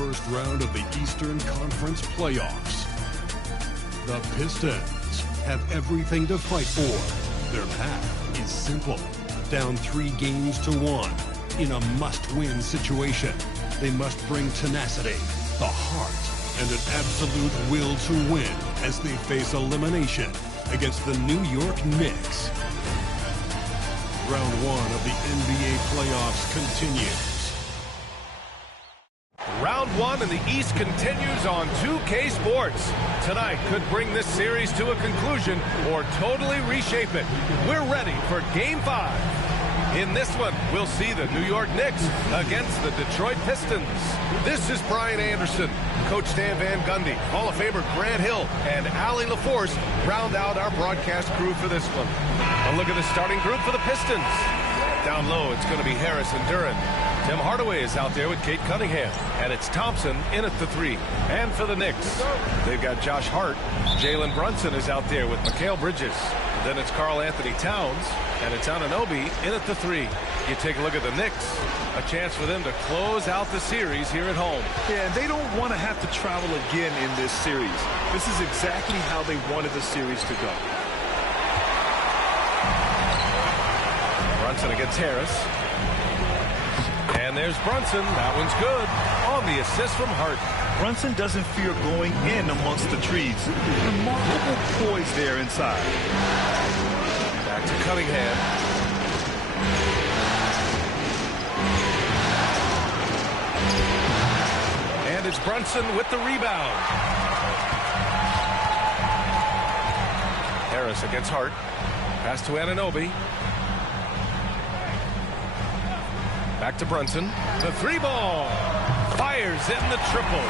first round of the Eastern Conference playoffs. The Pistons have everything to fight for. Their path is simple. Down 3 games to 1 in a must-win situation. They must bring tenacity, the heart, and an absolute will to win as they face elimination against the New York Knicks. Round 1 of the NBA playoffs continues. Round 1 in the East continues on 2K Sports. Tonight could bring this series to a conclusion or totally reshape it. We're ready for Game 5. In this one, we'll see the New York Knicks against the Detroit Pistons. This is Brian Anderson. Coach Stan Van Gundy, Hall of Famer Grant Hill, and Allie LaForce round out our broadcast crew for this one. A look at the starting group for the Pistons. Down low, it's going to be Harris and Duran. Tim Hardaway is out there with Kate Cunningham. And it's Thompson in at the 3. And for the Knicks, they've got Josh Hart. Jalen Brunson is out there with Mikal Bridges. Then it's Karl Anthony Towns. And it's Anunoby in at the 3. You take a look at the Knicks. A chance for them to close out the series here at home. Yeah, they don't want to have to travel again in this series. This is exactly how they wanted the series to go. Brunson against Harris. And there's Brunson. That one's good. On the assist from Hart. Brunson doesn't fear going in amongst the trees. Remarkable poise there inside. Back to Cunningham. And it's Brunson with the rebound. Harris against Hart. Pass to Anunoby. Back to Brunson. The 3-ball. Fires in the triple.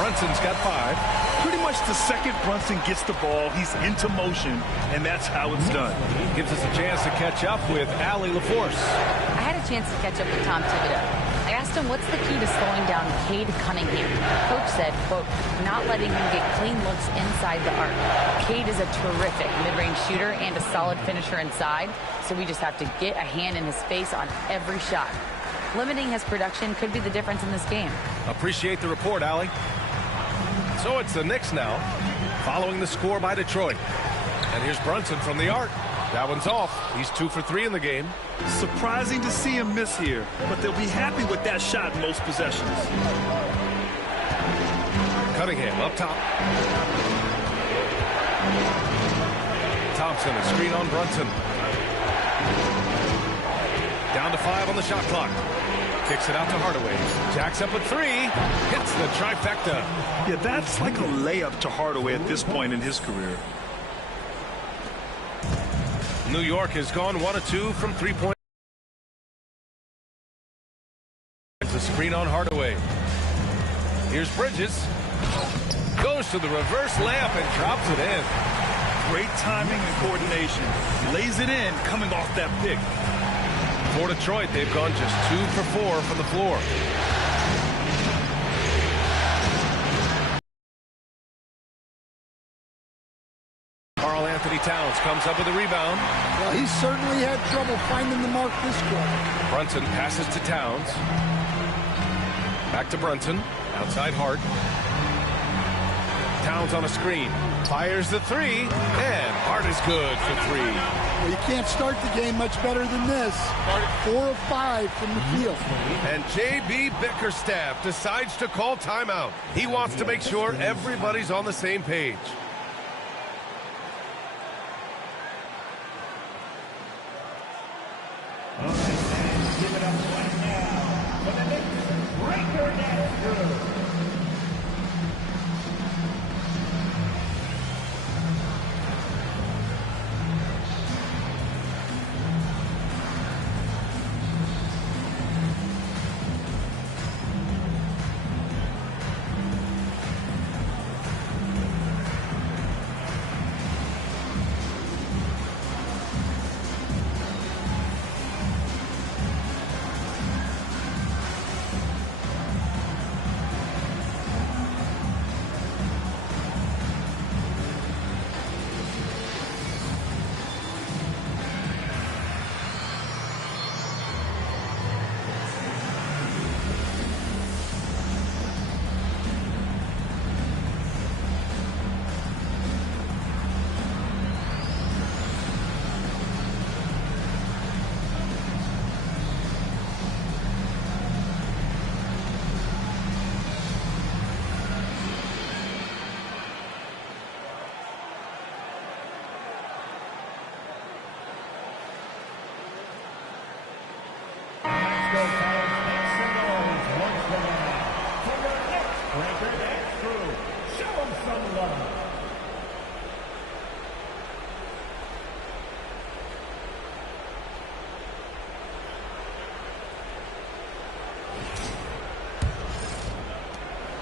Brunson's got 5. Pretty much the second Brunson gets the ball, he's into motion, and that's how it's done. Gives us a chance to catch up with Allie LaForce. I had a chance to catch up with Tom Thibodeau. I asked him what's the key to slowing down Cade Cunningham. Coach said, quote, not letting him get clean looks inside the arc. Cade is a terrific mid-range shooter and a solid finisher inside, so we just have to get a hand in his face on every shot. Limiting his production could be the difference in this game. Appreciate the report, Allie. So it's the Knicks now, following the score by Detroit. And here's Brunson from the arc. That one's off. He's 2 for 3 in the game. Surprising to see him miss here, but they'll be happy with that shot in most possessions. Cunningham up top. Thompson, a screen on Brunson. Down to 5 on the shot clock. Kicks it out to Hardaway. Jacks up at 3. Hits the trifecta. Yeah, that's like a layup to Hardaway at this point in his career. New York has gone 1 of 2 from 3-point. It's a screen on Hardaway. Here's Bridges. Goes to the reverse layup and drops it in. Great timing and coordination. Lays it in coming off that pick. For Detroit, they've gone just 2 for 4 from the floor. Karl Anthony Towns comes up with a rebound. Well, he certainly had trouble finding the mark this quarter. Brunson passes to Towns. Back to Brunson. Outside Hart. Towns on a screen. Fires the 3. And Hart is good for 3. Well, you can't start the game much better than this. 4 of 5 from the field. And J.B. Bickerstaff decides to call timeout. He wants to make sure everybody's on the same page. Give it up right now for the Knicks. Breaker Nashville.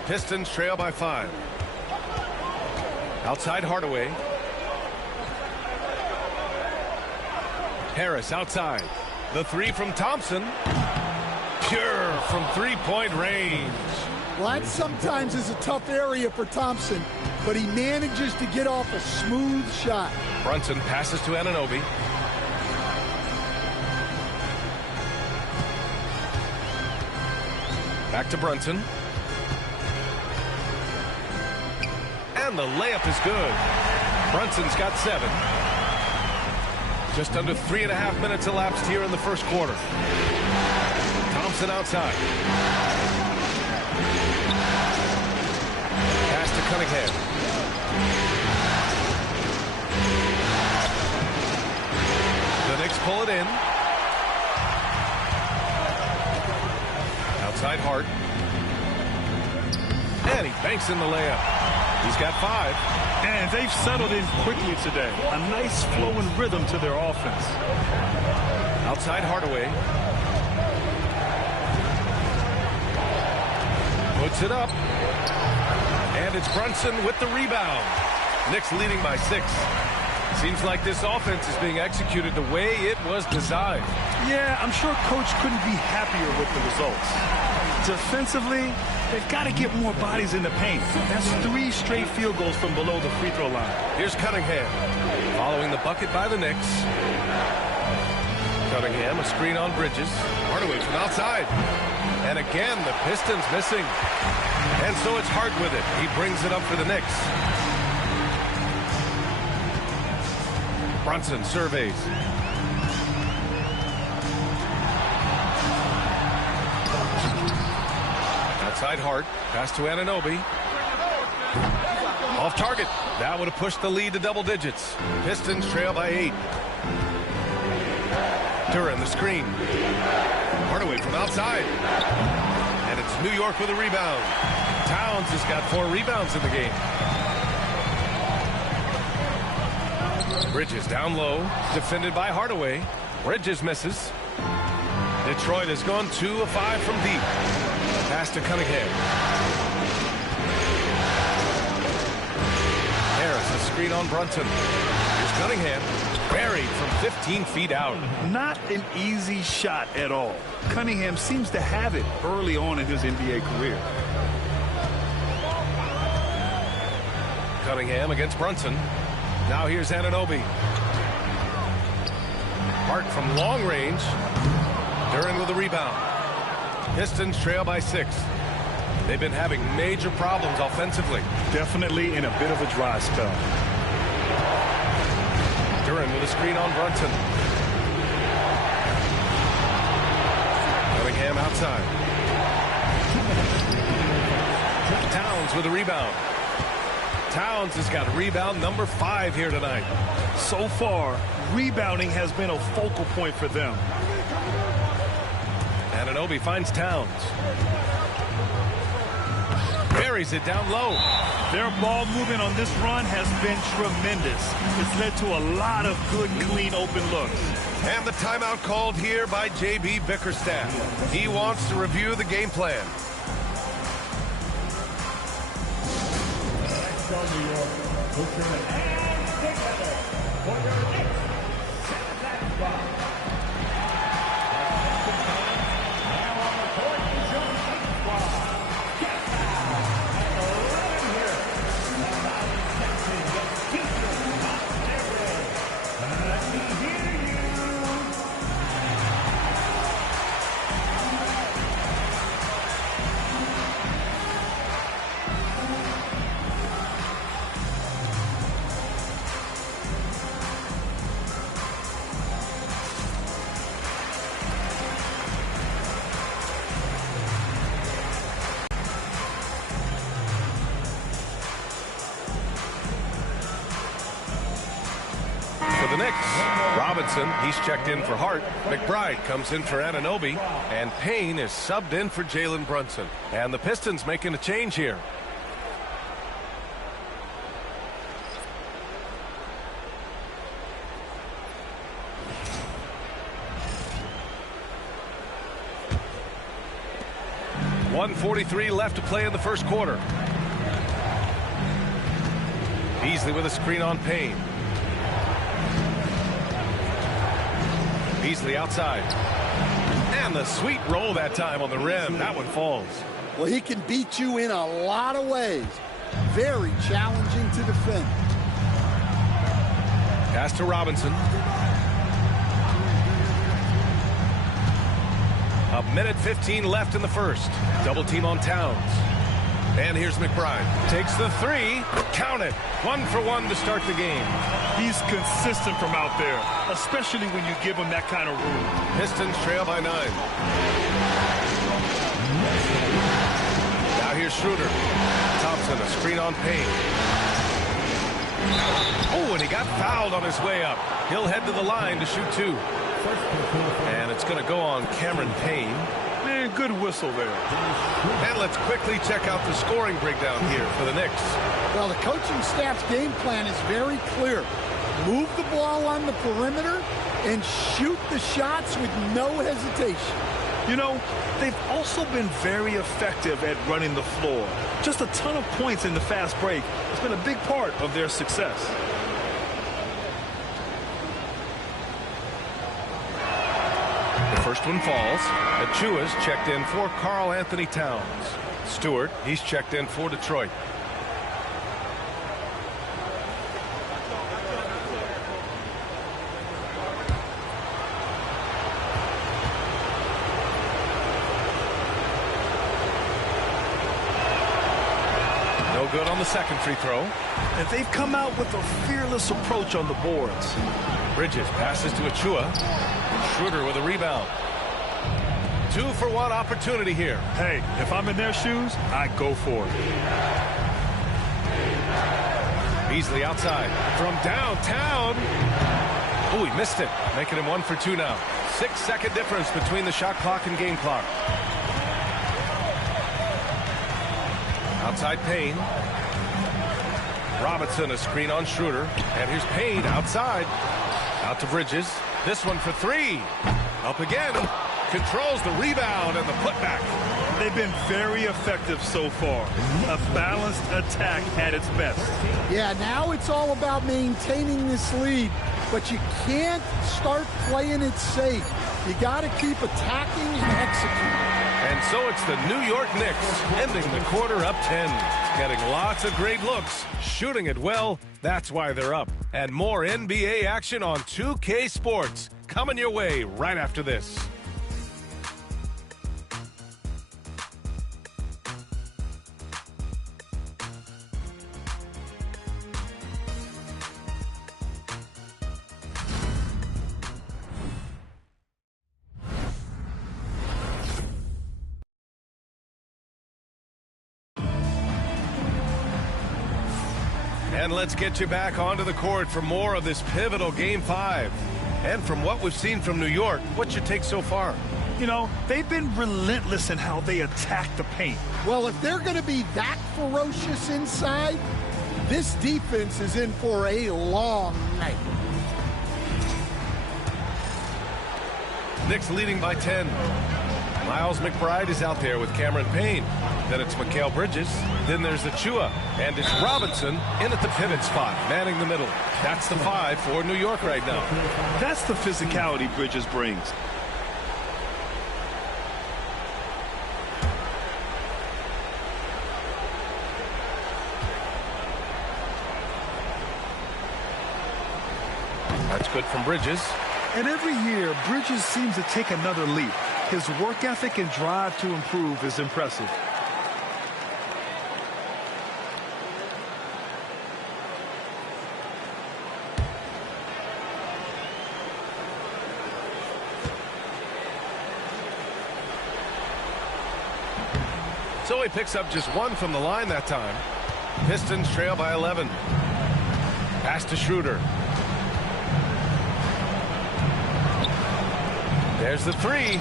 Pistons trail by 5. Outside Hardaway. Harris outside. The three from Thompson. Pure from three-point range. Well, that sometimes is a tough area for Thompson, but he manages to get off a smooth shot. Brunson passes to Anunoby. Back to Brunson. And the layup is good. Brunson's got 7. Just under 3.5 minutes elapsed here in the first quarter. Thompson outside. Pass to Cunningham. The Knicks pull it in. Outside Hart. And he banks in the layup. He's got 5. And they've settled in quickly today. A nice flowing rhythm to their offense. Outside Hardaway. Puts it up. And it's Brunson with the rebound. Knicks leading by 6. Seems like this offense is being executed the way it was designed. Yeah, I'm sure Coach couldn't be happier with the results. Defensively, they've got to get more bodies in the paint. That's 3 straight field goals from below the free throw line. Here's Cunningham. Following the bucket by the Knicks. Cunningham, a screen on Bridges. Hardaway from outside. And again, the Pistons missing. And so it's Hart with it. He brings it up for the Knicks. Brunson surveys. Outside Hart. Pass to Anunoby. Off target. That would have pushed the lead to double digits. Pistons trail by 8. Duran the screen. Hardaway from outside. And it's New York with a rebound. Towns has got 4 rebounds in the game. Bridges down low. Defended by Hardaway. Bridges misses. Detroit has gone 2 of 5 from deep. Pass to Cunningham. Harris, a screen on Brunson. Here's Cunningham. Buried from 15 feet out. Not an easy shot at all. Cunningham seems to have it early on in his NBA career. Cunningham against Brunson. Now here's Anunoby. Hart from long range. Duran with the rebound. Pistons trail by 6. They've been having major problems offensively. Definitely in a bit of a dry spell. Duran with a screen on Brunson. Cunningham outside. Towns with a rebound. Towns has got rebound number 5 here tonight. So far, rebounding has been a focal point for them. Anunoby finds Towns. Buries it down low. Their ball movement on this run has been tremendous. It's led to a lot of good, clean, open looks. And the timeout called here by J.B. Bickerstaff. He wants to review the game plan. For the Knicks, Robinson, he's checked in for Hart. McBride comes in for Anunoby. And Payne is subbed in for Jalen Brunson. And the Pistons making a change here. 1:43 left to play in the first quarter. Beasley with a screen on Payne. Beasley outside. And the sweet roll that time on the rim. That one falls. Well, he can beat you in a lot of ways. Very challenging to defend. Pass to Robinson. A minute 15 left in the first. Double team on Towns. And here's McBride. Takes the three. Count it. 1 for 1 to start the game. He's consistent from out there, especially when you give him that kind of room. Pistons trail by 9. Now here's Schroeder. Thompson, a screen on Payne. Oh, and he got fouled on his way up. He'll head to the line to shoot 2. And it's going to go on Cameron Payne. Man, good whistle there. And let's quickly check out the scoring breakdown here for the Knicks. Well, the coaching staff's game plan is very clear. Move the ball on the perimeter and shoot the shots with no hesitation. You know, they've also been very effective at running the floor. Just a ton of points in the fast break has been a big part of their success. The first one falls. Achua's checked in for Karl Anthony Towns. Stewart, he's checked in for Detroit. No good on the second free throw. And they've come out with a fearless approach on the boards. Bridges passes to Achua. Schroeder with a rebound. 2 for 1 opportunity here. Hey, if I'm in their shoes, I go for it. Beasley outside from downtown. Oh, he missed it, making him 1 for 2 now. 6-second difference between the shot clock and game clock. Outside Payne. Robinson, a screen on Schroeder. And here's Payne outside. Out to Bridges. This one for 3. Up again. Controls the rebound and the putback. They've been very effective so far. A balanced attack at its best. Yeah, now it's all about maintaining this lead, but you can't start playing it safe. You got to keep attacking and executing. And so it's the New York Knicks ending the quarter up 10. Getting lots of great looks, shooting it well. That's why they're up. And more NBA action on 2K Sports coming your way right after this. And let's get you back onto the court for more of this pivotal Game 5. And from what we've seen from New York, what's your take so far? You know, they've been relentless in how they attack the paint. Well, if they're going to be that ferocious inside, this defense is in for a long night. Knicks leading by 10. Miles McBride is out there with Cameron Payne. Then it's Mikal Bridges. Then there's Achua. And it's Robinson in at the pivot spot, manning the middle. That's the 5 for New York right now. That's the physicality Bridges brings. That's good from Bridges. And every year, Bridges seems to take another leap. His work ethic and drive to improve is impressive. So he picks up just 1 from the line that time. Pistons trail by 11. Pass to Schroeder. There's the 3.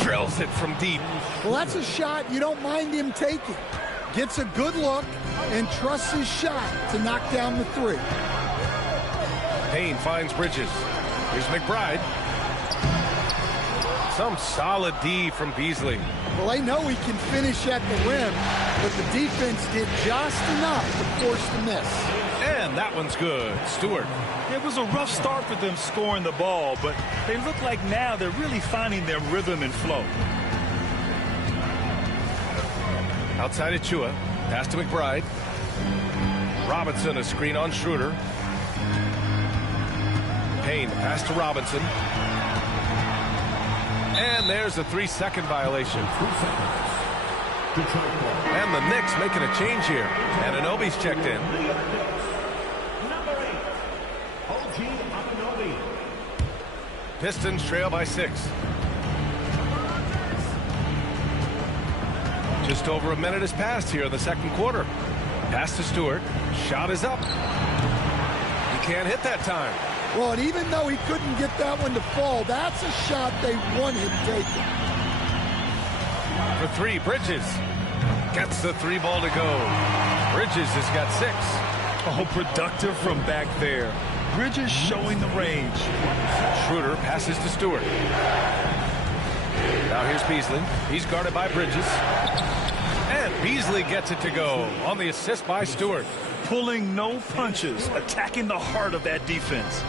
Drills it from deep. Well, that's a shot you don't mind him taking. Gets a good look and trusts his shot to knock down the 3. Payne finds Bridges. Here's McBride. Some solid D from Beasley. Well, they know he can finish at the rim, but the defense did just enough to force the miss. And that one's good. Stewart. It was a rough start for them scoring the ball, but they look like now they're really finding their rhythm and flow. Outside Achua. Pass to McBride. Robinson, a screen on Schroeder. Payne, pass to Robinson. And there's a 3-second violation. And the Knicks making a change here. And Anunoby's checked in. Pistons trail by 6. Just over a minute has passed here in the second quarter. Pass to Stewart. Shot is up. He can't hit that time. Well, and even though he couldn't get that one to fall, that's a shot they want him taking. For 3, Bridges. Gets the 3 ball to go. Bridges has got 6. Oh, productive from back there. Bridges showing the range. Schroeder passes to Stewart. Now here's Beasley. He's guarded by Bridges. And Beasley gets it to go on the assist by Stewart. Pulling no punches, attacking the heart of that defense.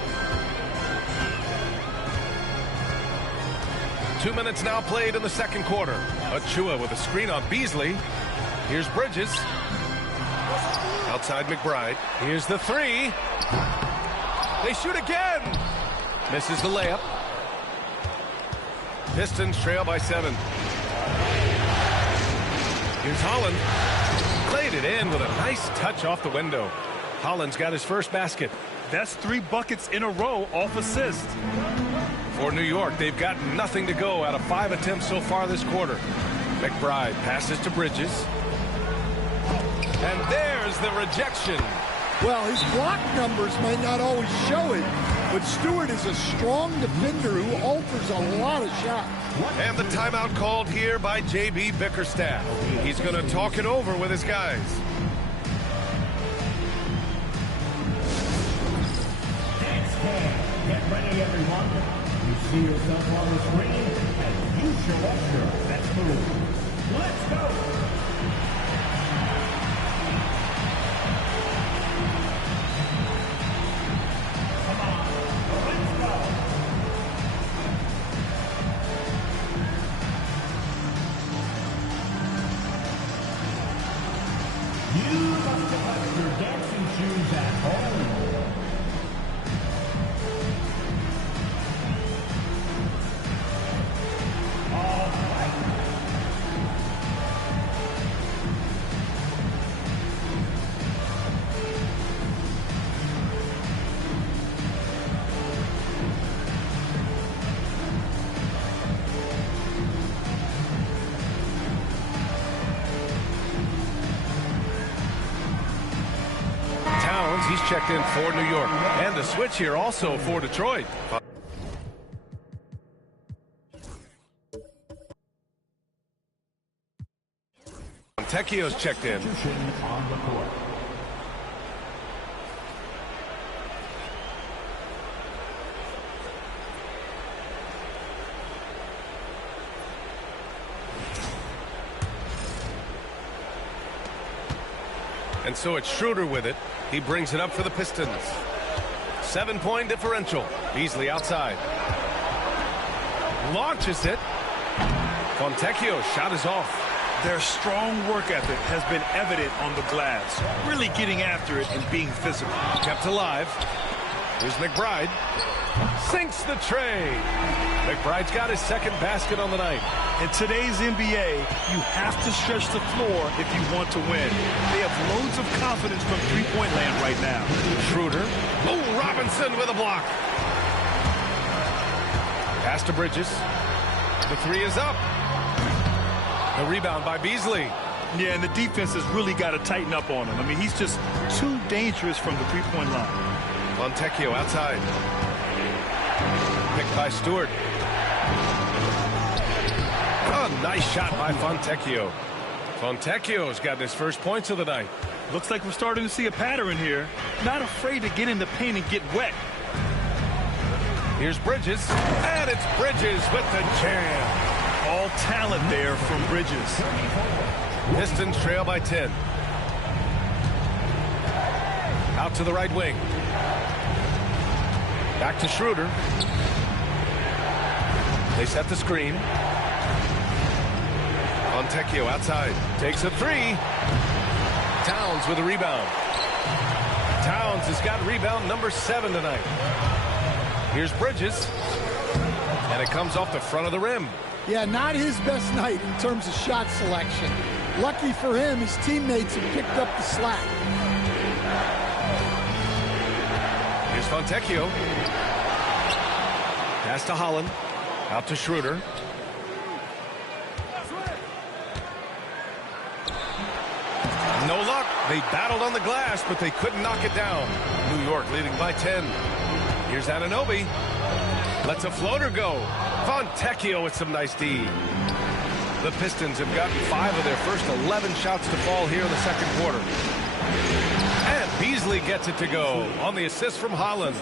2 minutes now played in the second quarter. Achua with a screen on Beasley. Here's Bridges. Outside McBride. Here's the 3. They shoot again. Misses the layup. Pistons trail by 7. Here's Holland. Played it in with a nice touch off the window. Holland's got his first basket. That's 3 buckets in a row off assist. For New York, they've got nothing to go out of 5 attempts so far this quarter. McBride passes to Bridges. And there's the rejection. Well, his block numbers may not always show it, but Stewart is a strong defender who alters a lot of shots. And the timeout called here by J.B. Bickerstaff. He's going to talk it over with his guys. Get ready, everyone. You see yourself on the screen, and you show us your best move. Let's go. You must have left your dancing shoes at home. All right. He's checked in for New York. And the switch here also for Detroit. Fontecchio's checked in. On the court. And so it's Schroeder with it. He brings it up for the Pistons. 7-point differential. Beasley outside. Launches it. Fontecchio's shot is off. Their strong work ethic has been evident on the glass. Really getting after it and being physical. Kept alive. Here's McBride. Sinks the tray. McBride's got his second basket on the night. In today's NBA, you have to stretch the floor if you want to win. They have loads of confidence from three-point land right now. Schroeder. Oh, Robinson with a block. Pass to Bridges. The 3 is up. The rebound by Beasley. Yeah, and the defense has really got to tighten up on him. I mean, he's just too dangerous from the three-point line. Fontecchio outside. Picked by Stewart. Oh, nice shot by Fontecchio. Fontecchio's got his first points of the night. Looks like we're starting to see a pattern here. Not afraid to get in the paint and get wet. Here's Bridges, and it's Bridges with the jam. All talent there from Bridges. Pistons trail by 10. Out to the right wing. Back to Schroeder. They set the screen. Fontecchio outside. Takes a three. Towns with a rebound. Towns has got rebound number 7 tonight. Here's Bridges. And it comes off the front of the rim. Yeah, not his best night in terms of shot selection. Lucky for him, his teammates have picked up the slack. Here's Fontecchio. Pass to Holland. Out to Schroeder. No luck. They battled on the glass, but they couldn't knock it down. New York leading by 10. Here's Anunoby. Lets a floater go. Fontecchio with some nice D. The Pistons have gotten 5 of their first 11 shots to fall here in the second quarter. And Beasley gets it to go on the assist from Holland.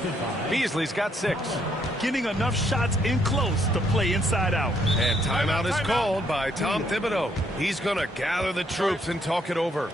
Beasley's got 6. Getting enough shots in close to play inside out. And timeout is called by Tom Thibodeau. He's going to gather the troops and talk it over.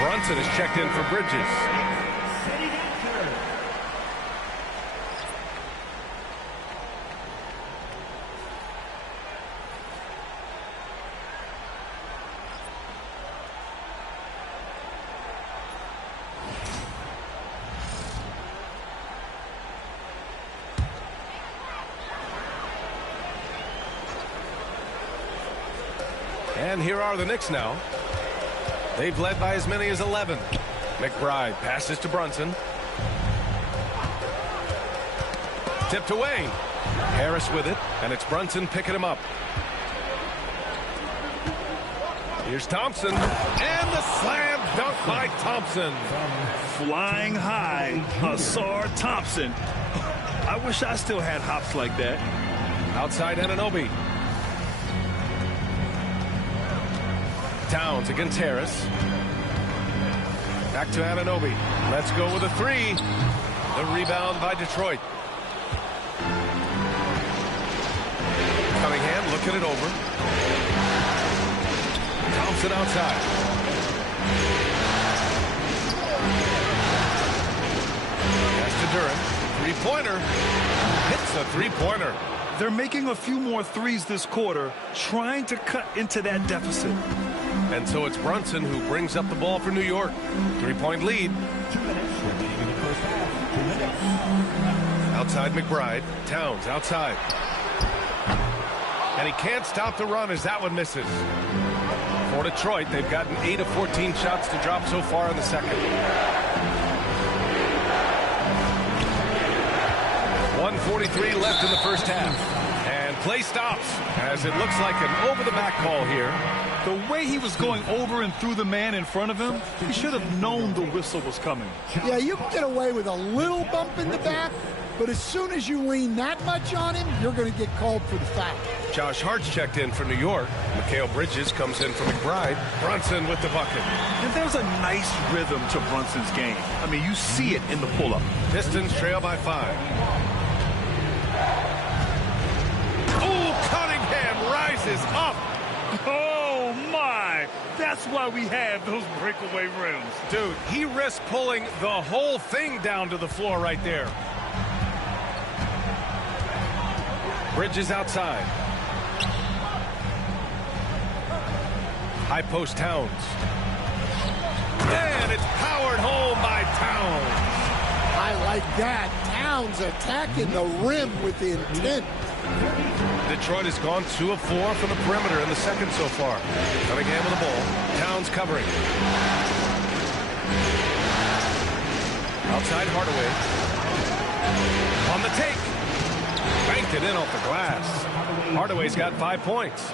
Brunson is checked in for Bridges. And here are the Knicks now. They've led by as many as 11. McBride passes to Brunson. Tipped away. Harris with it, and it's Brunson picking him up. Here's Thompson, and the slam dunk by Thompson. Flying high, Hasar Thompson. I wish I still had hops like that. Outside Anunoby. Towns against Harris. Back to Anunoby. Let's go with a 3. The rebound by Detroit. Cunningham looking it over. Thompson outside. Pass to Duren. Three-pointer. Hits a three-pointer. They're making a few more threes this quarter, trying to cut into that deficit. And so it's Brunson who brings up the ball for New York. 3-point lead. 2 minutes remaining in the first half. 2 minutes. Outside McBride. Towns outside. And he can't stop the run as that one misses. For Detroit, they've gotten 8 of 14 shots to drop so far in the second. 1:43 left in the first half. And play stops as it looks like an over-the-back call here. The way he was going over and through the man in front of him, he should have known the whistle was coming. Yeah, you can get away with a little bump in the back, but as soon as you lean that much on him, you're going to get called for the foul. Josh Hart's checked in for New York. Mikal Bridges comes in for McBride. Brunson with the bucket. And there's a nice rhythm to Brunson's game. I mean, you see it in the pull-up. Pistons trail by 5. Oh, Cunningham rises up. Oh, my. That's why we have those breakaway rims. Dude, he risked pulling the whole thing down to the floor right there. Bridges outside. High post Towns. And it's powered home by Towns. I like that. Towns attacking the rim with intent. Detroit has gone 2 of 4 from the perimeter in the second so far. Cunningham with the ball. Towns covering. Outside Hardaway. On the take. Banked it in off the glass. Hardaway's got 5 points.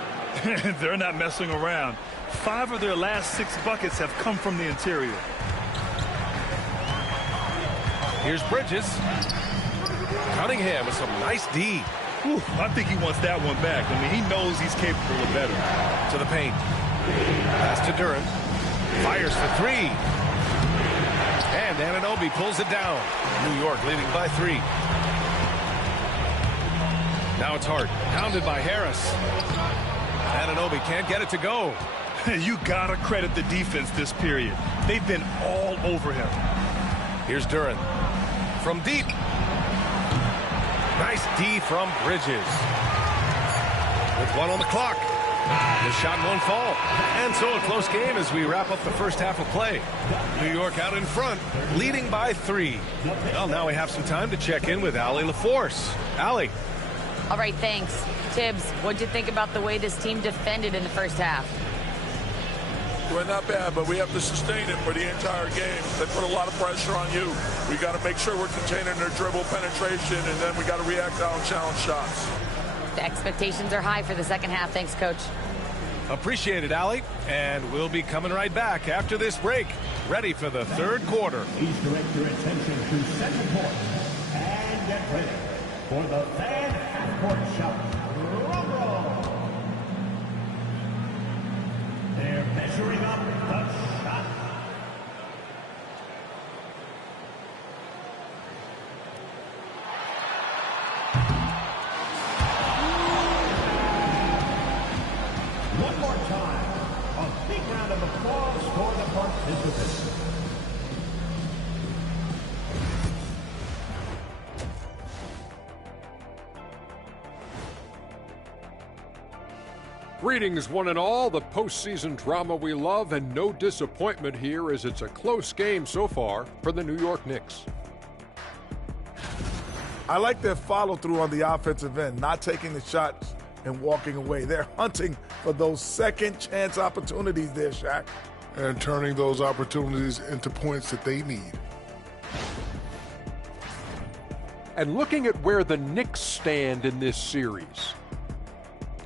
They're not messing around. 5 of their last 6 buckets have come from the interior. Here's Bridges. Cunningham with some nice D. Ooh, I think he wants that one back. I mean, he knows he's capable of better. To the paint. Pass to Duran. Fires for 3. And Anunoby pulls it down. New York leading by 3. Now it's Hart. Pounded by Harris. Anunoby can't get it to go. You gotta credit the defense this period. They've been all over him. Here's Duran. From deep. Nice D from Bridges. With 1 on the clock. The shot won't fall. And so a close game as we wrap up the first half of play. New York out in front, leading by 3. Well, now we have some time to check in with Allie LaForce. Allie. All right, thanks. Tibbs, what'd you think about the way this team defended in the first half? Well, not bad, but we have to sustain it for the entire game. They put a lot of pressure on you. We got to make sure we're containing their dribble penetration, and then we got to react out and challenge shots. The expectations are high for the second half. Thanks, Coach. Appreciate it, Allie. And we'll be coming right back after this break. Ready for the third quarter. Please direct your attention to second quarter. And get ready for the fan half-court shot. Drum roll. They're measuring up the shot. One more time. A big round of applause for the participants. Greetings, one and all. The postseason drama we love, and no disappointment here as it's a close game so far for the New York Knicks. I like their follow-through on the offensive end, not taking the shots and walking away. They're hunting for those second-chance opportunities there, Shaq. And turning those opportunities into points that they need. And looking at where the Knicks stand in this series,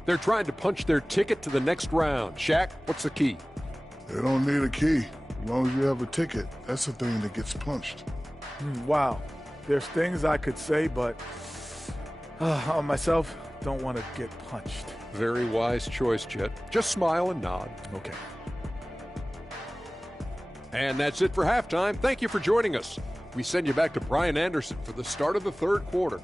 they're trying to punch their ticket to the next round. Shaq, what's the key? They don't need a key. As long as you have a ticket, that's the thing that gets punched. Wow. There's things I could say, but on myself, don't want to get punched. Very wise choice, Chet. Just smile and nod. Okay. And that's it for halftime. Thank you for joining us. We send you back to Brian Anderson for the start of the third quarter.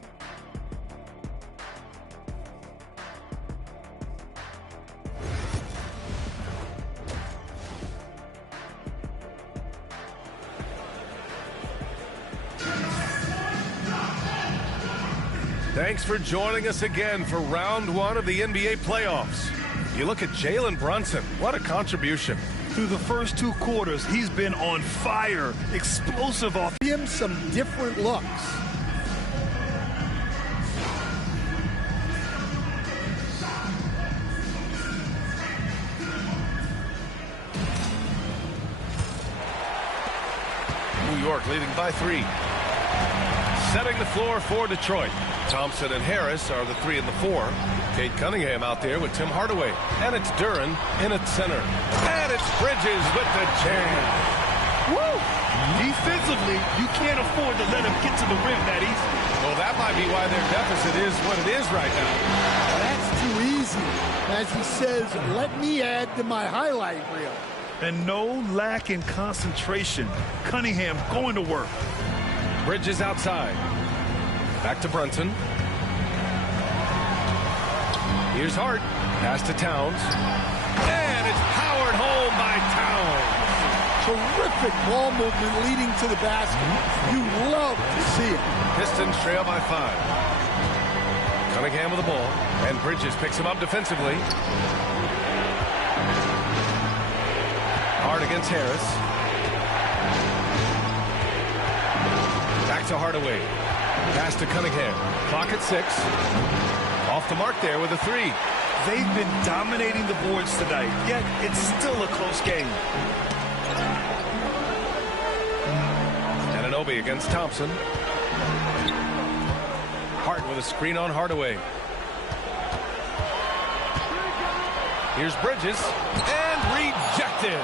Thanks for joining us again for round 1 of the NBA playoffs. You look at Jalen Brunson. What a contribution. Through the first 2 quarters, he's been on fire. Explosive off. Give him some different looks. New York leading by 3. Setting the floor for Detroit. Thompson and Harris are the 3 and the 4. Kate Cunningham out there with Tim Hardaway. And it's Duran in at center. And it's Bridges with the jam. Woo! Defensively, you can't afford to let him get to the rim that easy. Well, that might be why their deficit is what it is right now. That's too easy. As he says, let me add to my highlight reel. And no lack in concentration. Cunningham going to work. Bridges outside. Back to Brunson. Here's Hart. Pass to Towns. And it's powered home by Towns. Terrific ball movement leading to the basket. You love to see it. Pistons trail by 5. Cunningham with the ball, and Bridges picks him up defensively. Hard against Harris. Back to Hardaway. Pass to Cunningham. Clock at 6. Off the mark there with a 3. They've been dominating the boards tonight, yet it's still a close game. Anunoby against Thompson. Hart with a screen on Hardaway. Here's Bridges, and rejected.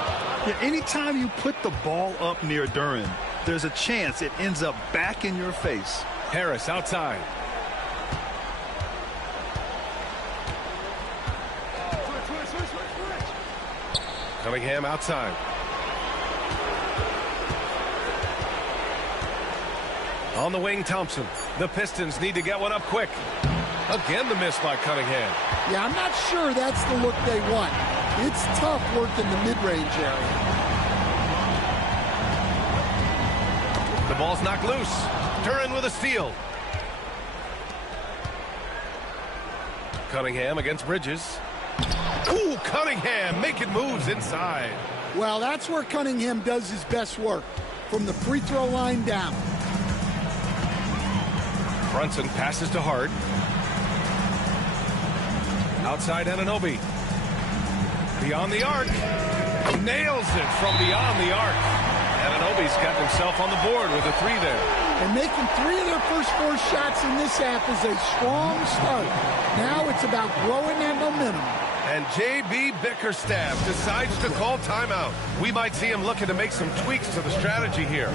Yeah, anytime you put the ball up near Duren, there's a chance it ends up back in your face. Harris outside. Cunningham outside. On the wing, Thompson. The Pistons need to get one up quick. Again, the miss by Cunningham. Yeah, I'm not sure that's the look they want. It's tough working the mid-range area. The ball's knocked loose. Duren with a steal. Cunningham against Bridges. Ooh, Cunningham making moves inside. Well, that's where Cunningham does his best work, from the free throw line down. Brunson passes to Hart. Outside Anunoby. Beyond the arc. Nails it from beyond the arc. Anunoby's got himself on the board with a 3 there. And making 3 of their first 4 shots in this half is a strong start. Now it's about growing that momentum. And J.B. Bickerstaff decides to call timeout. We might see him looking to make some tweaks to the strategy here.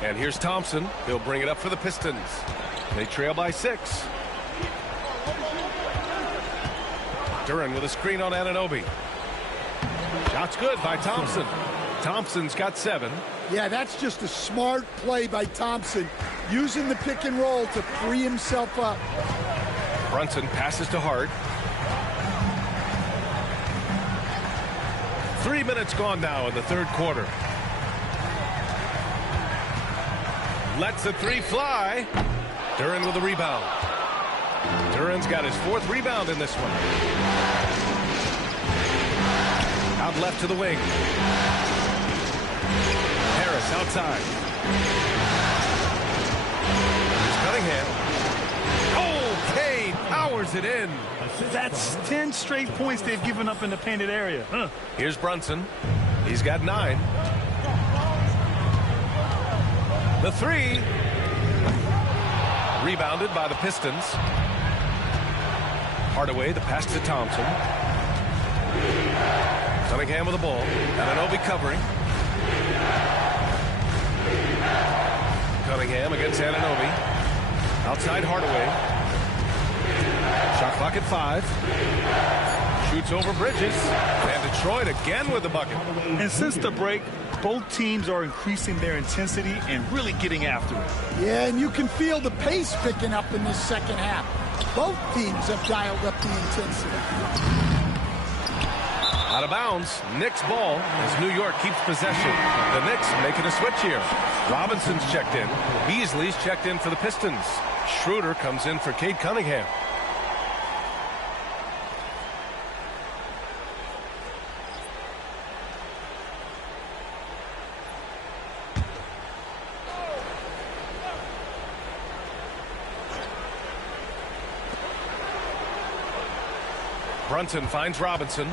And here's Thompson. He'll bring it up for the Pistons. They trail by 6. Duren with a screen on Anunoby. Shot's good by Thompson. Thompson's got 7. Yeah, that's just a smart play by Thompson, using the pick and roll to free himself up. Brunson passes to Hart. 3 minutes gone now in the third quarter. Lets a 3 fly. Duren with a rebound. Duren's got his 4th rebound in this one. Out left to the wing. Harris outside. Here's Cunningham. Oh, Cade powers it in. That's 10 straight points they've given up in the painted area. Here's Brunson. He's got 9. The 3. Rebounded by the Pistons. Hardaway, the pass to Thompson. Cunningham with the ball. Anunoby covering. Cunningham against Anunoby. Outside Hardaway. Shot clock at 5. Shoots over Bridges. And Detroit again with the bucket. And since the break, both teams are increasing their intensity and really getting after it. Yeah, and you can feel the pace picking up in this second half. Both teams have dialed up the intensity. Out of bounds, Knicks ball as New York keeps possession. The Knicks making a switch here. Robinson's checked in. Beasley's checked in for the Pistons. Schroeder comes in for Cade Cunningham. Brunson finds Robinson.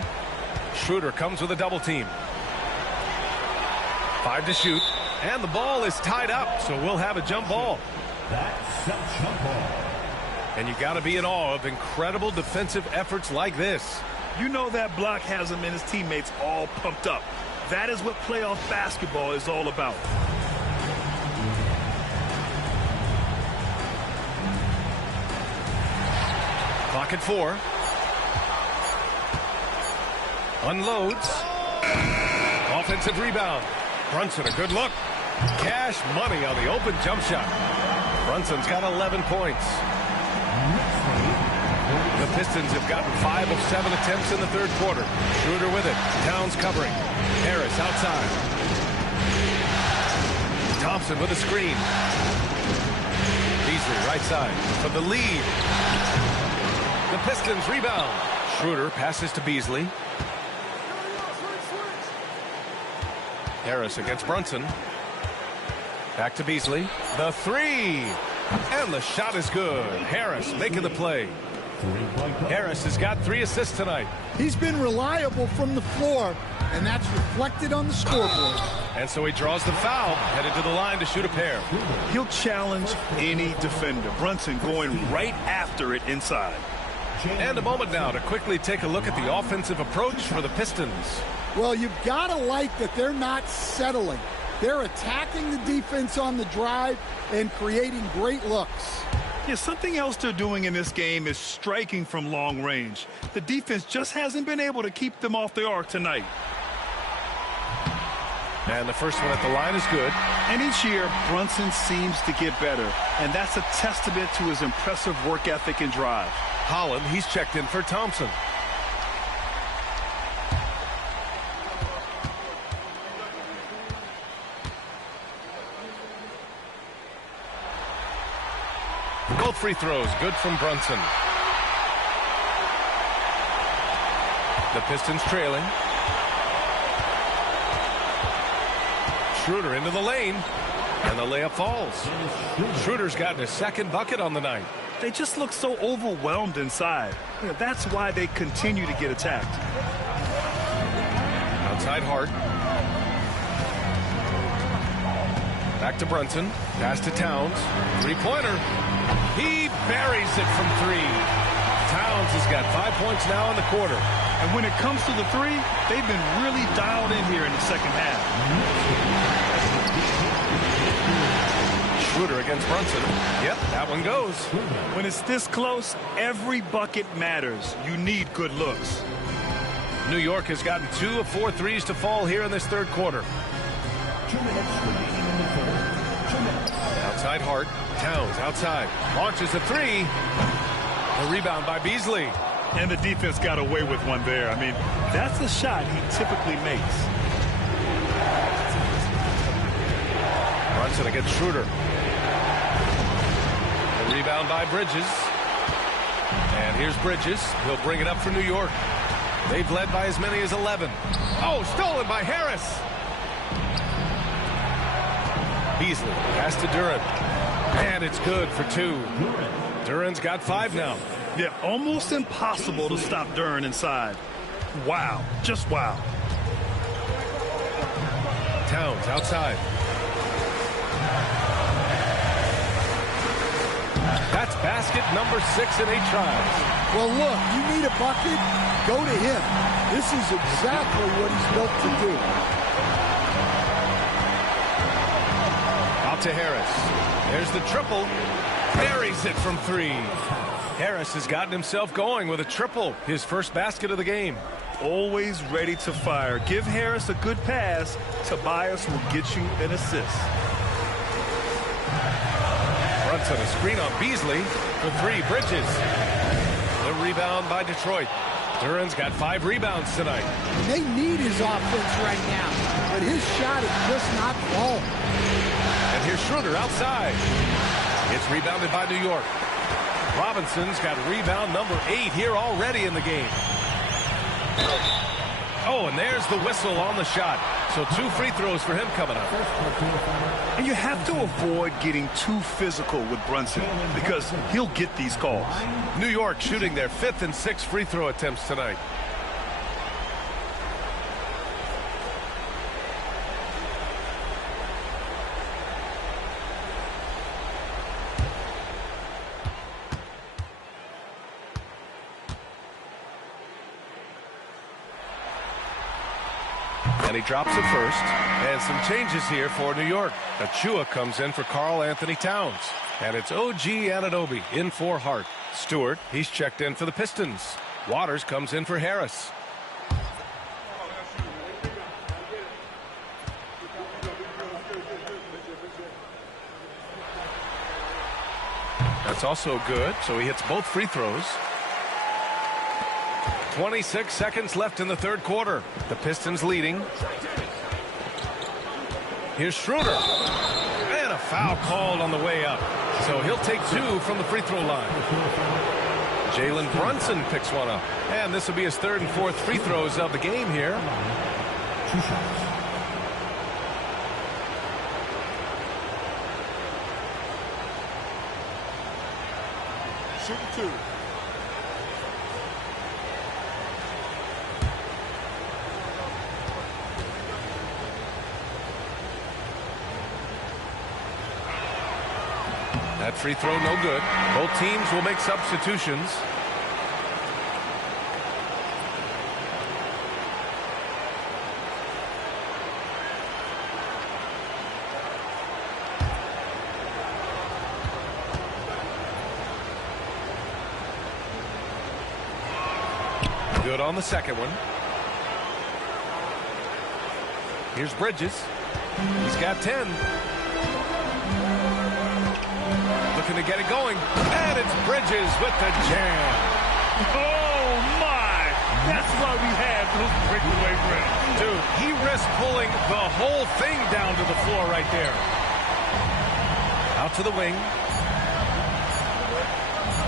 Schroeder comes with a double team. 5 to shoot. And the ball is tied up, so we'll have a jump ball. That's a jump ball. And you got to be in awe of incredible defensive efforts like this. You know that block has him and his teammates all pumped up. That is what playoff basketball is all about. Clock at 4. Unloads. Offensive rebound. Brunson, a good look. Cash money on the open jump shot. Brunson's got 11 points. The Pistons have gotten 5 of 7 attempts in the third quarter. Schroeder with it. Towns covering. Harris outside. Thompson with a screen. Beasley right side for the lead. The Pistons rebound. Schroeder passes to Beasley. Harris against Brunson. Back to Beasley. The 3. And the shot is good. Harris making the play. Harris has got 3 assists tonight. He's been reliable from the floor, and that's reflected on the scoreboard. And so he draws the foul, headed to the line to shoot a pair. He'll challenge any defender. Brunson going right after it inside. And a moment now to quickly take a look at the offensive approach for the Pistons. Well, you've got to like that they're not settling. They're attacking the defense on the drive and creating great looks. Yeah, something else they're doing in this game is striking from long range. The defense just hasn't been able to keep them off the arc tonight. And the first one at the line is good. And each year, Brunson seems to get better. And that's a testament to his impressive work ethic and drive. Holland, he's checked in for Thompson. Both free throws good from Brunson. The Pistons trailing. Schroeder into the lane. And the layup falls. Schroeder's gotten his second bucket on the night. They just look so overwhelmed inside. You know, that's why they continue to get attacked. Outside Hart. Back to Brunson. Pass to Towns. Three-pointer. He buries it from 3. Towns has got 5 points now in the quarter. And when it comes to the 3, they've been really dialed in here in the second half. Schroeder against Brunson. Yep, that one goes. When it's this close, every bucket matters. You need good looks. New York has gotten 2 of 4 threes to fall here in this third quarter. 2 minutes remaining in the third. 2 minutes. Outside Hart. Towns outside. Launches a 3. A rebound by Beasley. And the defense got away with one there. I mean, that's a shot he typically makes. Brunson against Schroeder. The rebound by Bridges. And here's Bridges. He'll bring it up for New York. They've led by as many as 11. Oh, stolen by Harris. Beasley pass to Duran. And it's good for 2. Duran's got 5 now. Yeah, almost impossible to stop Duran inside. Wow, just wow. Towns outside. That's basket number 6 in 8 tries. Well, look, you need a bucket, go to him. This is exactly what he's built to do. Out to Harris. There's the triple. Buries it from 3. Harris has gotten himself going with a triple. His first basket of the game. Always ready to fire. Give Harris a good pass. Tobias will get you an assist. Brunson, a screen on Beasley for 3. Bridges. The rebound by Detroit. Duran's got 5 rebounds tonight. They need his offense right now, but his shot is just not falling. And here's Schroeder outside. It's rebounded by New York. Robinson's got rebound number 8 here already in the game. Oh, and there's the whistle on the shot. So 2 free throws for him coming up. And you have to avoid getting too physical with Brunson because he'll get these calls. New York shooting their 5th and 6th free throw attempts tonight. And he drops it first. And some changes here for New York. Achua comes in for Karl Anthony Towns. And it's OG Anunoby in for Hart. Stewart, he's checked in for the Pistons. Waters comes in for Harris. That's also good, so he hits both free throws. 26 seconds left in the third quarter. The Pistons leading. Here's Schroeder. And a foul called on the way up. So he'll take 2 from the free throw line. Jalen Brunson picks one up. And this will be his 3rd and 4th free throws of the game here. 2 shots. Shooting 2. That free throw no good. Both teams will make substitutions. Good on the second one. Here's Bridges. He's got 10. Looking to get it going. And it's Bridges with the jam. Oh, my. That's why we have those breakaway rims. Dude, he risked pulling the whole thing down to the floor right there. Out to the wing.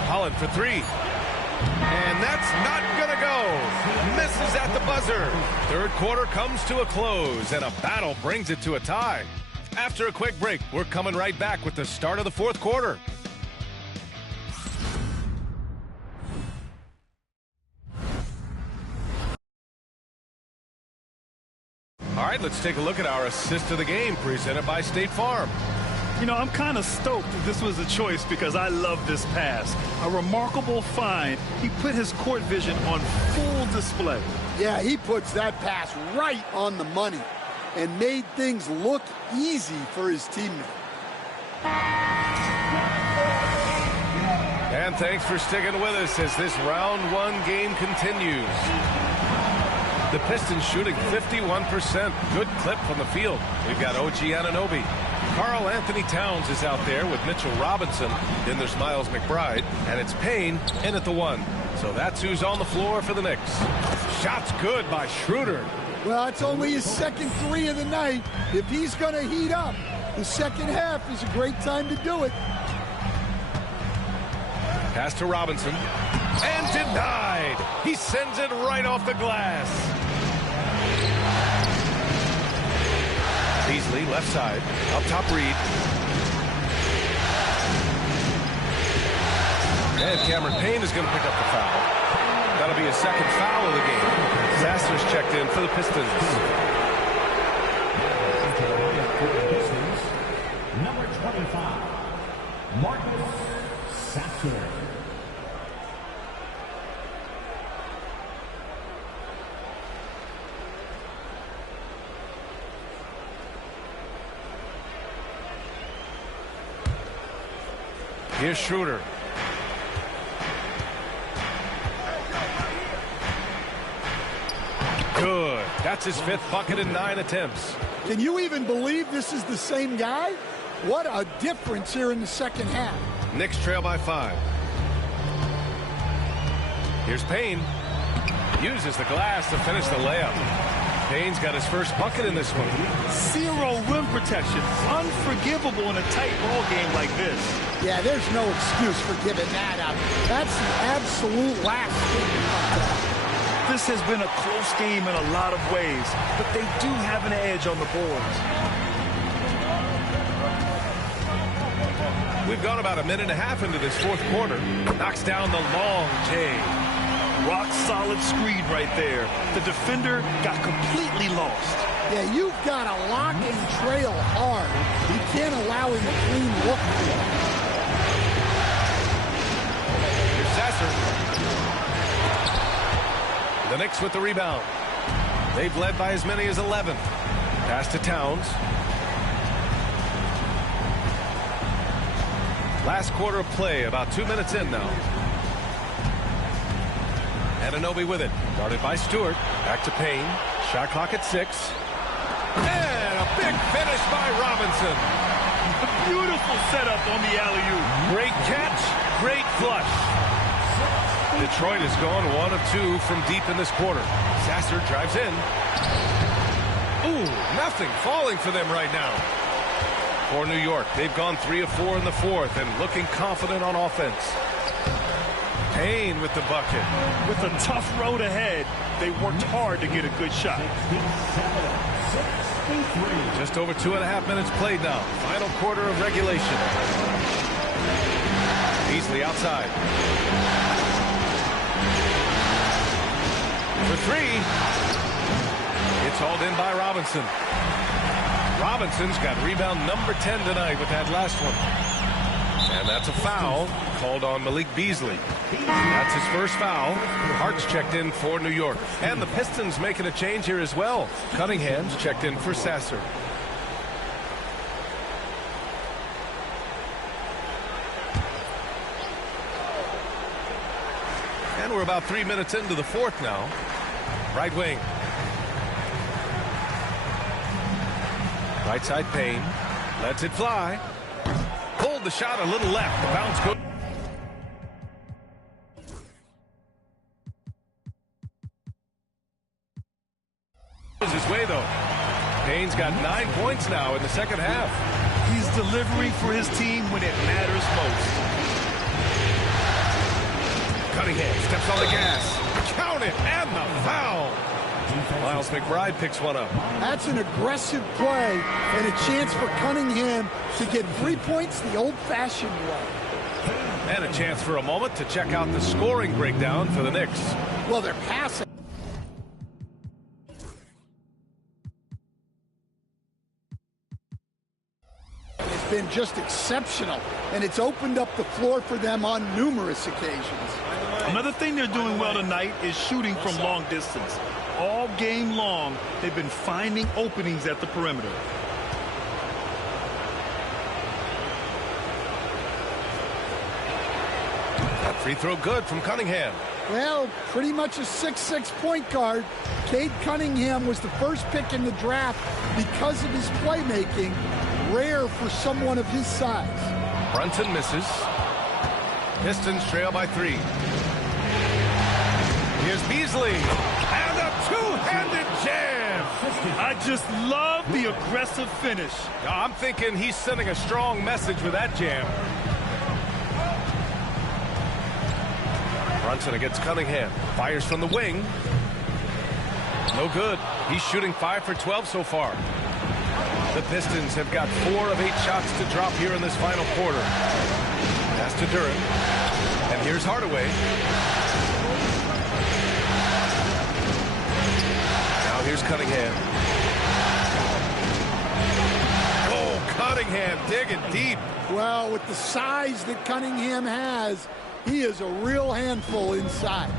Holland for 3. And that's not going to go. Misses at the buzzer. Third quarter comes to a close, and a battle brings it to a tie. After a quick break, we're coming right back with the start of the fourth quarter. All right, let's take a look at our assist of the game presented by State Farm. You know, I'm kind of stoked that this was a choice because I love this pass. A remarkable find. He put his court vision on full display. Yeah, he puts that pass right on the money and made things look easy for his teammate. And thanks for sticking with us as this round 1 game continues. The Pistons shooting 51%. Good clip from the field. We've got OG Anunoby. Karl Anthony Towns is out there with Mitchell Robinson. Then there's Miles McBride. And it's Payne in at the 1. So that's who's on the floor for the Knicks. Shots good by Schroeder. Well, it's only his second 3 of the night. If he's going to heat up, the second half is a great time to do it. Pass to Robinson. And denied. He sends it right off the glass. Beasley, left side. Up top, Reed. And Cameron Payne is going to pick up the foul. That'll be his second foul of the game. Sasser's checked in for the Pistons. Pistons, number 25, Marcus Sasser. Here's Schroeder. Good. That's his 5th bucket in 9 attempts. Can you even believe this is the same guy? What a difference here in the second half. Knicks trail by 5. Here's Payne. Uses the glass to finish the layup. Payne's got his first bucket in this one. 0 rim protection. Unforgivable in a tight ball game like this. Yeah, there's no excuse for giving that up. That's the absolute last thing about that. This has been a close game in a lot of ways, but they do have an edge on the boards. We've gone about a minute and a half into this fourth quarter. Knocks down the long J. Rock solid screen right there. The defender got completely lost. Yeah, you've got to lock and trail hard. You can't allow him a clean look. Here's Sasser. The Knicks with the rebound. They've led by as many as 11. Pass to Towns. Last quarter of play, about 2 minutes in now. Anunoby with it. Guarded by Stewart. Back to Payne. Shot clock at 6. And a big finish by Robinson. A beautiful setup on the alley-oop. Great catch. Great flush. Detroit has gone 1 of 2 from deep in this quarter. Sasser drives in. Ooh, nothing falling for them right now. For New York, they've gone 3 of 4 in the fourth and looking confident on offense. Payne with the bucket. With a tough road ahead, they worked hard to get a good shot. Just over 2.5 minutes played now. Final quarter of regulation. Beasley outside. For 3. It's hauled in by Robinson. Robinson's got rebound number 10 tonight with that last one. And that's a foul called on Malik Beasley. That's his first foul. Hart's checked in for New York. And the Pistons making a change here as well. Cunningham's checked in for Sasser. And we're about 3 minutes into the fourth now. Right wing. Right side Payne. Lets it fly. Pulled the shot a little left. The bounce goes. His way though. Payne's got 9 points now in the second half. He's delivering for his team when it matters most. Cunningham steps on the gas. Count it, and the foul. Miles McBride picks one up. That's an aggressive play and a chance for Cunningham to get 3 points the old-fashioned way. And a chance for a moment to check out the scoring breakdown for the Knicks. Well, they're passing. It's been just exceptional, and it's opened up the floor for them on numerous occasions. Another thing they're doing well tonight is shooting from long distance. All game long, they've been finding openings at the perimeter. That free throw good from Cunningham. Well, pretty much a 6'6" point guard. Cade Cunningham was the first pick in the draft because of his playmaking. Rare for someone of his size. Brunson misses. Pistons trail by 3. Here's Beasley. And a two-handed jam. I just love the aggressive finish. I'm thinking he's sending a strong message with that jam. Brunson against Cunningham. Fires from the wing. No good. He's shooting 5 for 12 so far. The Pistons have got 4 of 8 shots to drop here in this final quarter. Pass to Duran. And here's Hardaway. Now here's Cunningham. Oh, Cunningham digging deep. Well, with the size that Cunningham has, he is a real handful inside.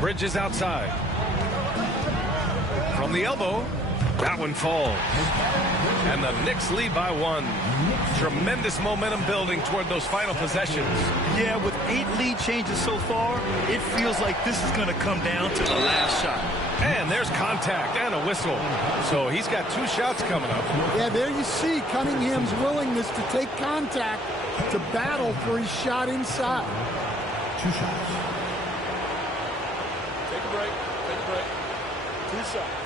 Bridges outside. From the elbow. That one falls. And the Knicks lead by 1. Tremendous momentum building toward those final possessions. Yeah, with 8 lead changes so far, it feels like this is going to come down to the last shot. And there's contact and a whistle. So he's got 2 shots coming up. Yeah, there you see Cunningham's willingness to take contact to battle for his shot inside. 2 shots. Take a break. Take a break. 2 shots.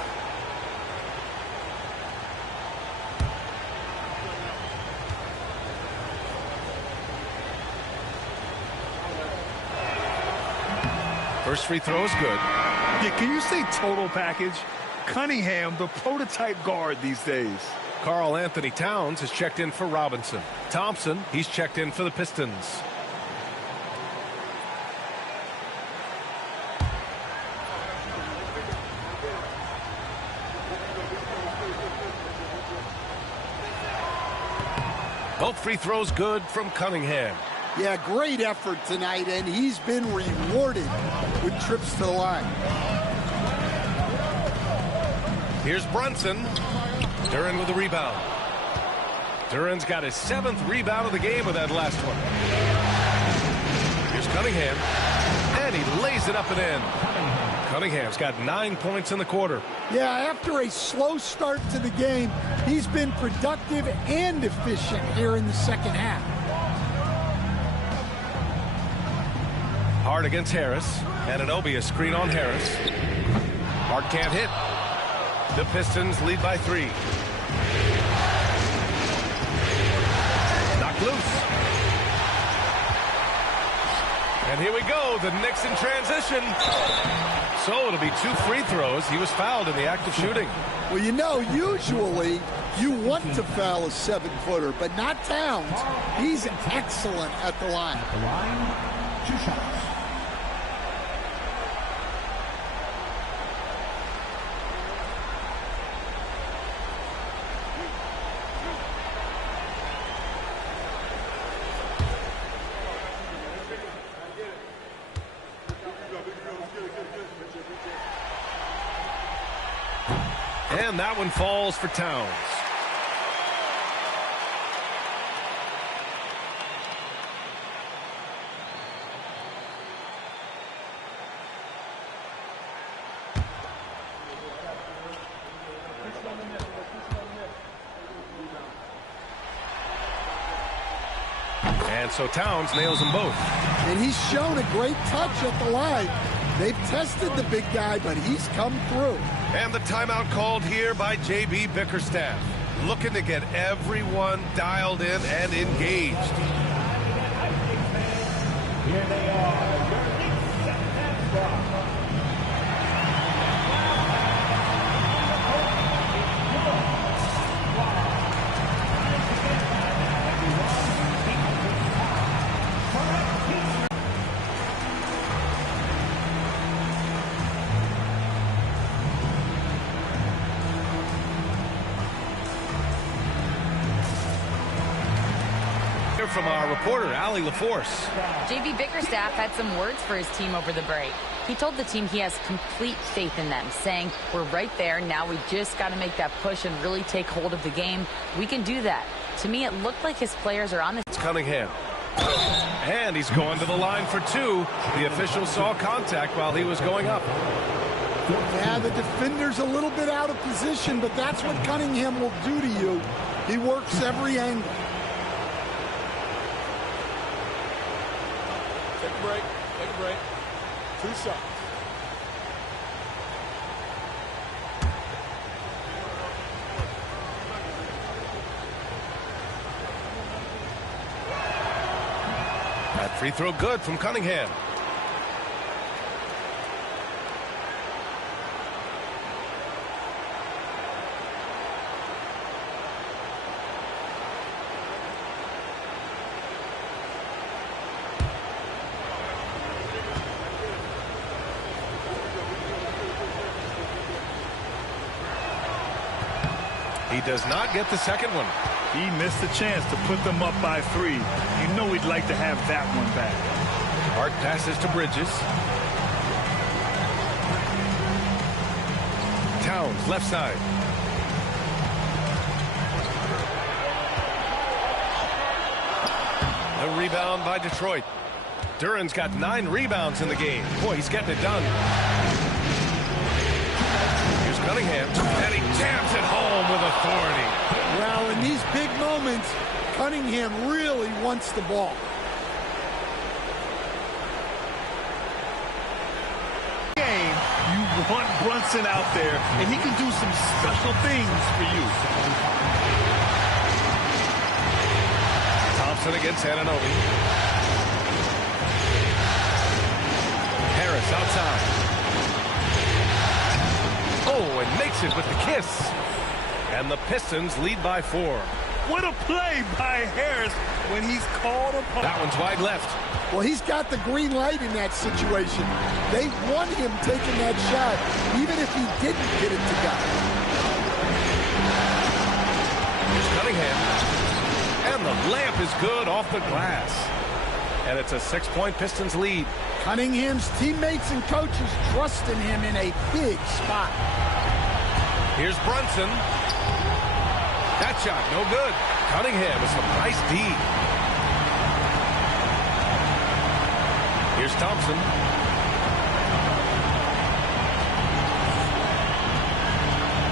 First free throw is good. Yeah, can you say total package? Cunningham, the prototype guard these days. Karl Anthony Towns has checked in for Robinson. Thompson, he's checked in for the Pistons. Both free throws good from Cunningham. Yeah, great effort tonight, and he's been rewarded with trips to the line. Here's Brunson. Duren with the rebound. Duren's got his 7th rebound of the game with that last one. Here's Cunningham. And he lays it up and in. Cunningham's got 9 points in the quarter. Yeah, after a slow start to the game, he's been productive and efficient here in the second half. Hart against Harris. Anunoby a screen on Harris. Hart can't hit. The Pistons lead by 3. Knocked loose. And here we go. The Knicks in transition. So it'll be 2 free throws. He was fouled in the act of shooting. Well, you know, usually you want to foul a 7-footer, but not Towns. He's excellent at the line. The line, 2 shots. And that one falls for Towns. And so Towns nails them both. And he's shown a great touch at the line. They've tested the big guy, but he's come through. And the timeout called here by J.B. Bickerstaff. Looking to get everyone dialed in and engaged. Here they are, your Knicks September. From our reporter, Allie LaForce. J.B. Bickerstaff had some words for his team over the break. He told the team he has complete faith in them, saying, we're right there. Now we just got to make that push and really take hold of the game. We can do that. To me, it looked like his players are on the... It's Cunningham. And he's going to the line for 2. The official saw contact while he was going up. Yeah, the defender's a little bit out of position, but that's what Cunningham will do to you. He works every angle. Take a break. Take a break. 2 shots. That free throw good from Cunningham. He does not get the second one. He missed a chance to put them up by 3. You know he'd like to have that one back. Hart passes to Bridges. Towns, left side. A rebound by Detroit. Duren's got 9 rebounds in the game. Boy, he's getting it done. Here's Cunningham, and he jams it home with authority. Well, in these big moments, Cunningham really wants the ball. Game, you want Brunson out there, and he can do some special things for you. Thompson against Anunoby. Harris outside. Oh, and makes it with the kiss. And the Pistons lead by 4. What a play by Harris when he's called upon. That one's wide left. Well, he's got the green light in that situation. They want him taking that shot, even if he didn't get it to go. Here's Cunningham. And the layup is good off the glass. And it's a 6-point Pistons lead. Cunningham's teammates and coaches trust in him in a big spot. Here's Brunson. That shot, no good. Cunningham with some nice D. Here's Thompson.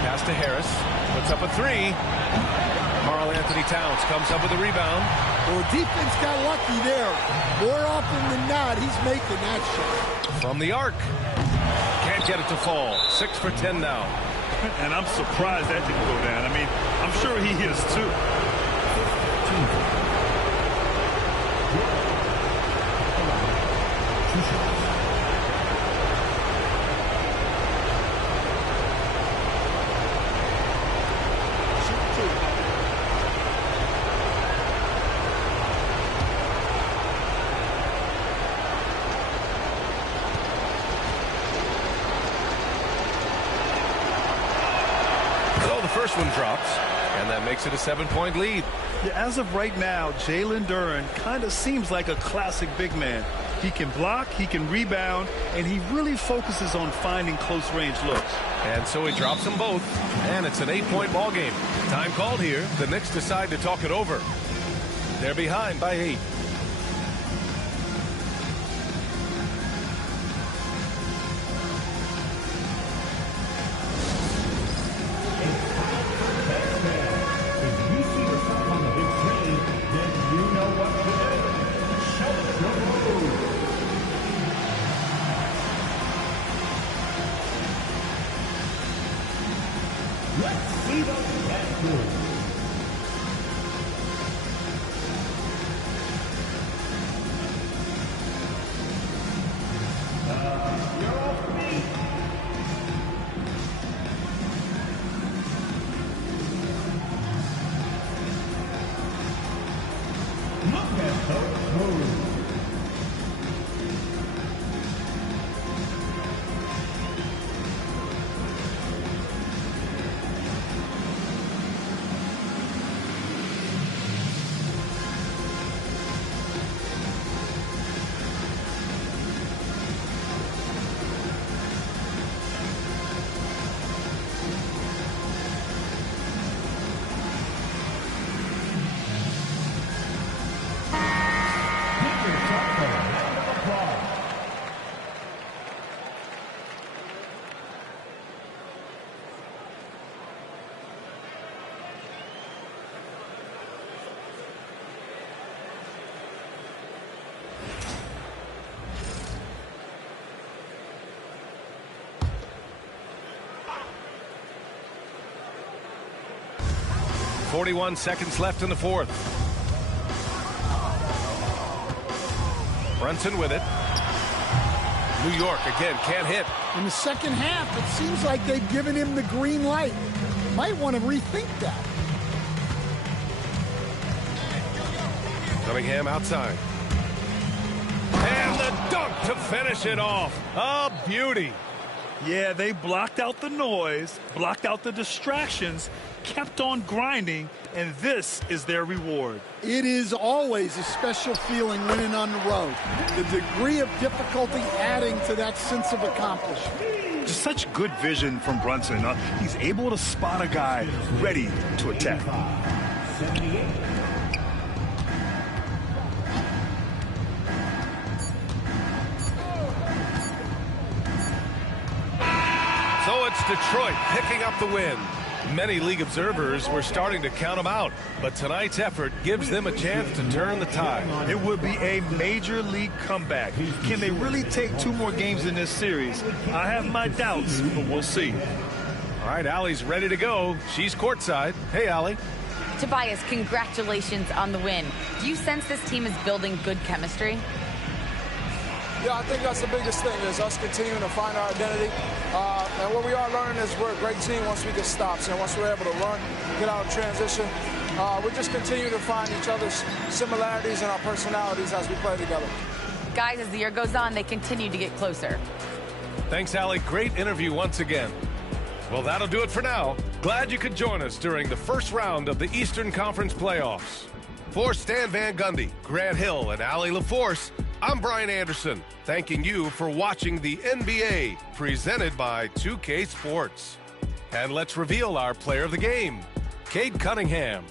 Pass to Harris. Puts up a 3. Karl Anthony Towns comes up with a rebound. Well, defense got lucky there. More often than not, he's making that shot. From the arc. Can't get it to fall. 6 for 10 now. And I'm surprised that didn't go down. I mean, I'm sure he is too. First one drops, and that makes it a 7-point lead. Yeah, as of right now, Jalen Duren kind of seems like a classic big man. He can block, he can rebound, and he really focuses on finding close-range looks. And so he drops them both, and it's an 8-point ball game. Time called here. The Knicks decide to talk it over. They're behind by 8. .41 seconds left in the fourth. Brunson with it. New York again can't hit. In the second half, it seems like they've given him the green light. Might want to rethink that. Cunningham outside. And the dunk to finish it off. A beauty. Yeah, they blocked out the noise, blocked out the distractions, kept on grinding, and this is their reward. It is always a special feeling winning on the road. The degree of difficulty adding to that sense of accomplishment. Just such good vision from Brunson. He's able to spot a guy ready to attack. 78. So it's Detroit picking up the win. Many league observers were starting to count them out, but tonight's effort gives them a chance to turn the tide. It would be a major league comeback. Can they really take 2 more games in this series? I have my doubts, but we'll see. All right, Allie's ready to go. She's courtside. Hey, Allie. Tobias, congratulations on the win. Do you sense this team is building good chemistry? Yeah, I think that's the biggest thing is us continuing to find our identity. And what we are learning is we're a great team once we get stops. And once we're able to run, get out of transition, we just continue to find each other's similarities and our personalities as we play together. Guys, as the year goes on, they continue to get closer. Thanks, Allie. Great interview once again. Well, that'll do it for now. Glad you could join us during the first round of the Eastern Conference playoffs. For Stan Van Gundy, Grant Hill, and Allie LaForce, I'm Brian Anderson, thanking you for watching the NBA, presented by 2K Sports. And let's reveal our player of the game, Cade Cunningham.